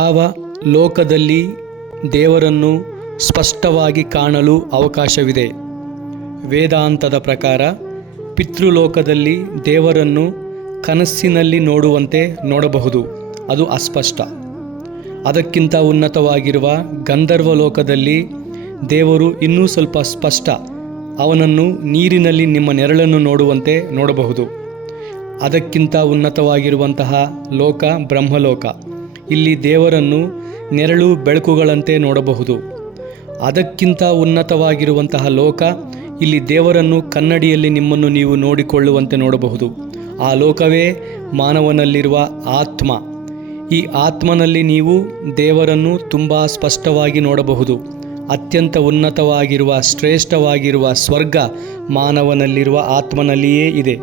ಯಾವ ಲೋಕದಲ್ಲಿ ದೇವರನ್ನು ಸ್ಪಷ್ಟವಾಗಿ ಕಾಣಲು ಅವಕಾಶವಿದೆ? ವೇದಾಂತದ ಪ್ರಕಾರ ಪಿತೃಲೋಕದಲ್ಲಿ ದೇವರನ್ನು ಕನಸಿನಲ್ಲಿ ನೋಡುವಂತೆ ನೋಡಬಹುದು, ಅದು ಅಸ್ಪಷ್ಟ. ಅದಕ್ಕಿಂತ ಉನ್ನತವಾಗಿರುವ ಗಂಧರ್ವ ಲೋಕದಲ್ಲಿ ದೇವರು ಇನ್ನೂ ಸ್ವಲ್ಪ ಸ್ಪಷ್ಟ, ಅವನನ್ನು ನೀರಿನಲ್ಲಿ ನಿಮ್ಮ ನೆರಳನ್ನು ನೋಡುವಂತೆ ನೋಡಬಹುದು. ಅದಕ್ಕಿಂತ ಉನ್ನತವಾಗಿರುವಂತಹ ಲೋಕ ಬ್ರಹ್ಮಲೋಕ, ಇಲ್ಲಿ ದೇವರನ್ನು ನೆರಳು ಬೆಳಕುಗಳಂತೆ ನೋಡಬಹುದು. ಅದಕ್ಕಿಂತ ಉನ್ನತವಾಗಿರುವಂತಹ ಲೋಕ, ಇಲ್ಲಿ ದೇವರನ್ನು ಕನ್ನಡಿಯಲ್ಲಿ ನಿಮ್ಮನ್ನು ನೀವು ನೋಡಿಕೊಳ್ಳುವಂತೆ ನೋಡಬಹುದು. ಆ ಲೋಕವೇ ಮಾನವನಲ್ಲಿರುವ ಆತ್ಮ. ಈ ಆತ್ಮನಲ್ಲಿ ನೀವು ದೇವರನ್ನು ತುಂಬ ಸ್ಪಷ್ಟವಾಗಿ ನೋಡಬಹುದು. ಅತ್ಯಂತ ಉನ್ನತವಾಗಿರುವ ಶ್ರೇಷ್ಠವಾಗಿರುವ ಸ್ವರ್ಗ ಮಾನವನಲ್ಲಿರುವ ಆತ್ಮನಲ್ಲಿಯೇ ಇದೆ.